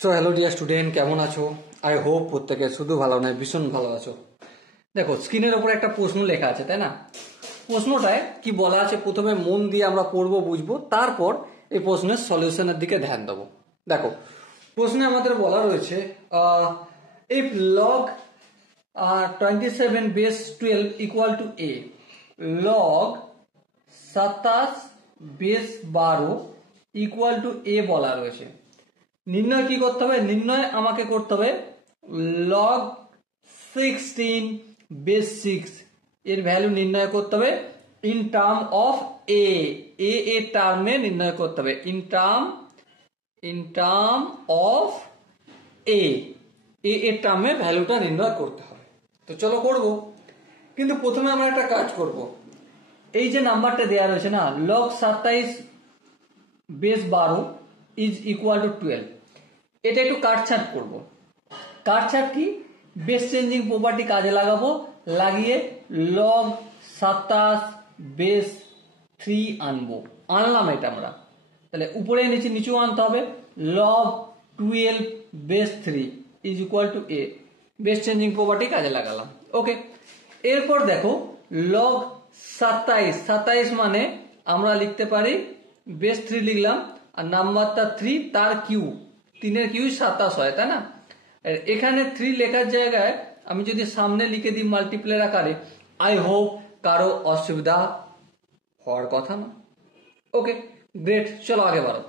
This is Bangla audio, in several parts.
সো হ্যালো ডিয়ার স্টুডেন্ট, কেমন আছো? আই হোপ প্রত্যেকে শুধু ভালো নয়, ভীষণ ভালো আছো। দেখো, স্ক্রিনের ওপর একটা প্রশ্ন লেখা আছে, তাই না? প্রশ্নটায় কি বলা আছে প্রথমে মন দিয়ে আমরা পড়বো, বুঝবো, তারপর এই প্রশ্নের সলিউশনের দিকে ধ্যান দেবো। দেখো, প্রশ্নে আমাদের বলা রয়েছে if log 27 base 12 equal to A, log 27 base 12 equal to A বলা রয়েছে। নির্ণয় কি করতে হবে? নির্ণয় আমাকে করতে হবে লগ 16 বেস 6 এর ভ্যালু নির্ণয় করতে হবে ইন টার্ম অফ এ। এর টার্মে নির্ণয় করতে হবে ইন টার্ম অফ এ। এর টার্মে ভ্যালুটা নির্ণয় করতে হবে। তো চলো করব, কিন্তু প্রথমে আমরা একটা কাজ করব। এই যে নাম্বারটা দেওয়া রয়েছে না, log 27 base 12 is equal two 12, এটা একটু কাটছাট করব। কাটছাট কি? বেস চেঞ্জিং প্রপার্টি কাজে লাগাবো, লাগিয়ে লগ 27 বেস 3 আনবো। আনলাম এটা আমরা, তাহলে উপরে নিচে নিচেও আনতে হবে। Log 12 base 3 is equal to A, base changing property কাজে লাগালাম। ওকে, এরপর দেখো লগ 27 মানে আমরা লিখতে পারি বেস 3 লিখলাম, আর নাম্বারটা 3, তার কিউ, 3 এর কিউ 27 হয়, তাই না? এখানে 3 লেখার জায়গায় আমি যদি সামনে লিখে দিই মাল্টিপ্লাই আকারে, আই হোপ কারো অসুবিধা হওয়ার কথা না। ওকে, গ্রেট, চলো আগে বাড়ো।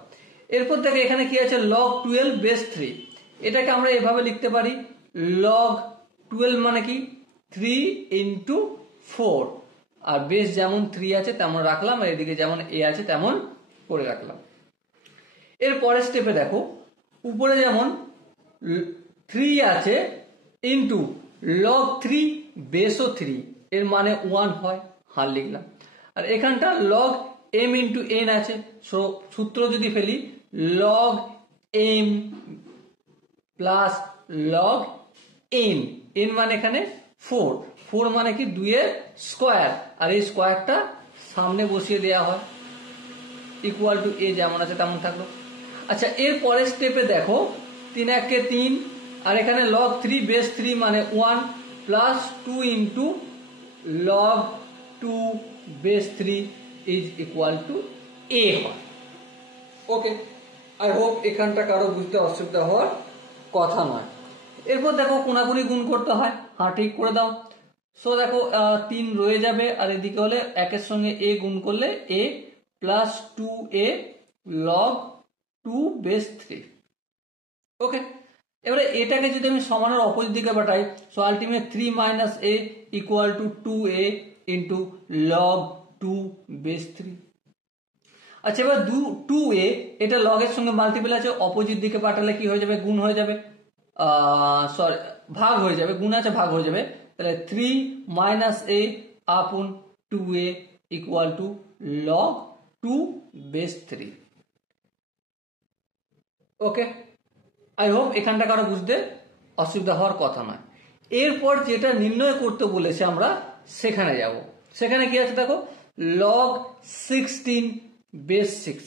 এরপর থেকে এখানে কি আছে, লগ 12 বেস 3, এটাকে আমরা এভাবে লিখতে পারি লগ 12 মানে কি 3 ইন্টু 4, আর বেস যেমন 3 আছে তেমন রাখলাম, আর এদিকে যেমন এ আছে তেমন করে রাখলাম। এর পরের স্টেপে দেখো, উপরে যেমন 3 আছে ইন্টু লগ 3 বেসও 3, এর মানে 1 হয়, হার লিখলাম। আর এখানটা লগ এম ইন্টু এন আছে, সূত্র যদি ফেলি log M plus log N, N মানে এখানে 4 মানে কি 2 এর স্কোয়ার, আর এই স্কোয়ারটা সামনে বসিয়ে দেওয়া হয়, ইকুয়াল টু এ যেমন আছে তেমন থাকলো। আচ্ছা, এর পরের স্টেপে দেখো 3 1 3, আর এখানে লগ 3 বেস 3 মানে 1 plus 2 into log 2 base 3 is equal to A হয়। ওকে, আই হোপ এখানটা কারো বুঝতে অসুবিধা হওয়ার কথা নয়। এরপর দেখো কোনাকুনি গুণ করতে হয়, হ্যাঁ ঠিক করে দাও। সো দেখো 3 রয়ে যাবে, আর এদিকে হলে 1 এর সঙ্গে এ গুণ করলে এ প্লাস 2a লগ 2 বেস 3। ওকে, এবারে এটাকে যদি আমি সমানের অপোজিট দিকে পাঠাই, so ultimate 3 minus A equal to 2a into log 2 base 3। আচ্ছা, এবার 2a এটা লগের সঙ্গে মাল্টিপল আছে, অপোজিট দিকে পাঠালে কি হয়ে যাবে, গুণ হয়ে যাবে, সরি ভাগ হয়ে যাবে, গুণ আছে ভাগ হয়ে যাবে। তাহলে 3 মাইনাস এ আপন 2a equal to log 2 base 3। Okay, I hope এখানটা কারো বুঝতে অসুবিধা হওয়ার কথা নয়। এরপর যেটা নির্ণয় করতে বলেছে আমরা সেখানে যাব। সেখানে কি আছে দেখো, লগ 16 বেস 6।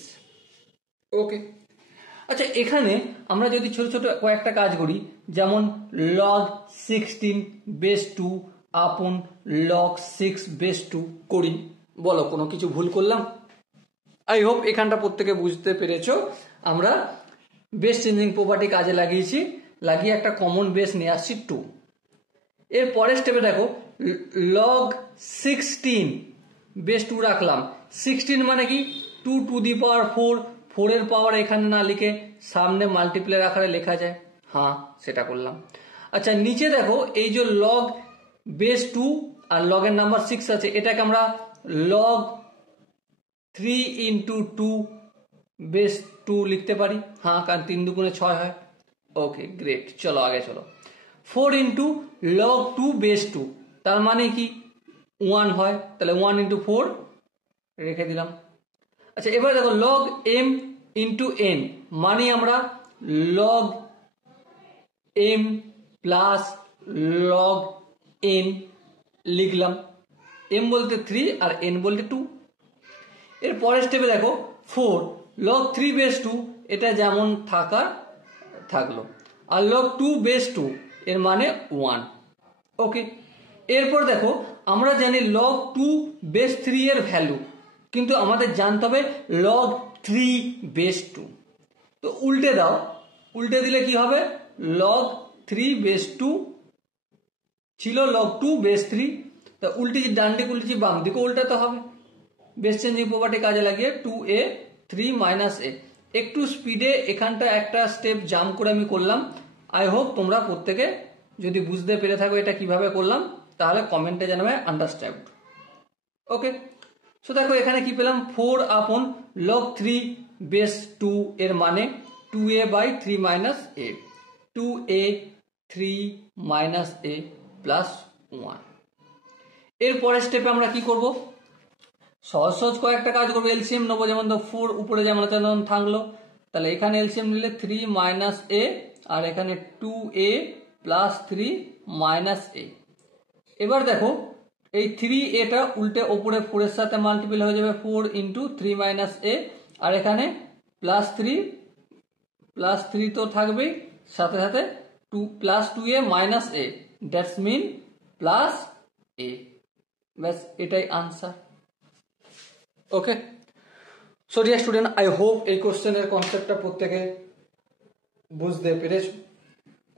ওকে, আচ্ছা এখানে আমরা যদি ছোট ছোট কয়েকটা কাজ করি, যেমন লগ 16 বেস 2 আপন লগ 6 বেস 2 করি, বলো কোনো কিছু ভুল করলাম? আই হোপ এখানটা প্রত্যেকে বুঝতে পেরেছো। আমরা বেস চেঞ্জিং প্রপার্টি কাজে লাগিয়েছি, লাগিয়ে একটা কমন বেস নিয়ে আসছি 2। এর পরের স্টেপে দেখো লগ 16 বেস 2 রাখলাম, 16 মানে কি 2 টু দি পাওয়ার 4, 4 এর পাওয়ার এখানে না লিখে সামনে মাল্টিপ্লাই আকারে লেখা যায়, হ্যাঁ সেটা করলাম। আচ্ছা, নিচে দেখো এই যে লগ বেস 2 আর লগের নাম্বার 6 আছে, এটাকে আমরা লগ 3 ইন্টু 2 বেস 2 লিখতে পারি, হ্যাঁ কারণ 3 দুগুণে 6 হয়। ওকে গ্রেট, চলো আগে চলো। 4 ইন্টু লগ 2 বেস 2, তার মানে কি 1 হয়, তাহলে 1 ইন্টু 4 রেখে দিলাম। আচ্ছা, এবার দেখো লগ এম ইন্টু এন, মানে আমরা log M plus log N লিখলাম, এম বলতে 3 আর এন বলতে 2। এর পরের স্টেপে দেখো 4 লগ 3 বেস 2, এটা যেমন থাকার থাকলো, আর লগ 2 বেস 2 এর মানে 1। ওকে, এরপর দেখো আমরা জানি লগ 2 বেস 3 এর ভ্যালু, কিন্তু আমাদের জানতে হবে লগ 3 বেস 2। তো উল্টে দাও, উল্টে দিলে কি হবে, লগ 3 বেস 2 ছিল লগ 2 বেস 3, তা উল্টেছি ডান দিকে, উল্টেছি বাম দিকে, উল্টাতে হবে। বেস চেঞ্জিং প্রপার্টি কাজে লাগিয়ে 2a 3 মাইনাস a। একটু স্পিডে এখানটা একটা স্টেপ জাম্প করে আমি করলাম। আই হোপ তোমরা প্রত্যেকে যদি বুঝতে পেরে থাকো এটা কিভাবে করলাম, তাহলে কমেন্টে জানাবে আন্ডারস্ট্যান্ড। ওকে, সো দেখো এখানে কি পেলাম, 4 আপন লগ 3 বেস 2 এর মানে 2a by 3 minus a, 2a 3 minus a plus 1। এর পরের স্টেপে আমরা কি করব, সহজ সহজ কয়েকটা কাজ করবো, এলসিএম নেবো। যেমন তো 4 উপরে যেমন থাকলো, তাহলে এখানে এলসিএম নিলে 3 মাইনাস এ, আর এখানে 2a প্লাস 3 মাইনাস এ। এবার দেখো এই 3a উল্টে ওপরে 4 এর সাথে মাল্টিপল হয়ে যাবে, 4 ইন্টু 3 মাইনাস এ, আর এখানে প্লাস 3 তো থাকবেই, সাথে সাথে 2 plus 2a minus A, that's mean plus A. ব্যাস, এটাই answer. Okay, so dear student, I hope এই কোশ্চেনের কনসেপ্টটা প্রত্যেকে বুঝতে পেরেছ,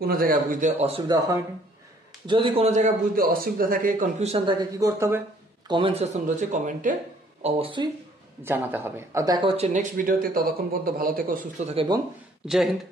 কোনো জায়গায় বুঝতে অসুবিধা হয়নি। যদি কোনো জায়গায় বুঝতে অসুবিধা থাকে, কনফিউশন থাকে, কি করতে হবে, কমেন্ট সেকশন রয়েছে, কমেন্টে অবশ্যই জানাতে হবে। আর দেখা হচ্ছে নেক্সট ভিডিওতে, ততক্ষণ পর্যন্ত ভালো থেকো, সুস্থ থেকো এবং জয় হিন্দ।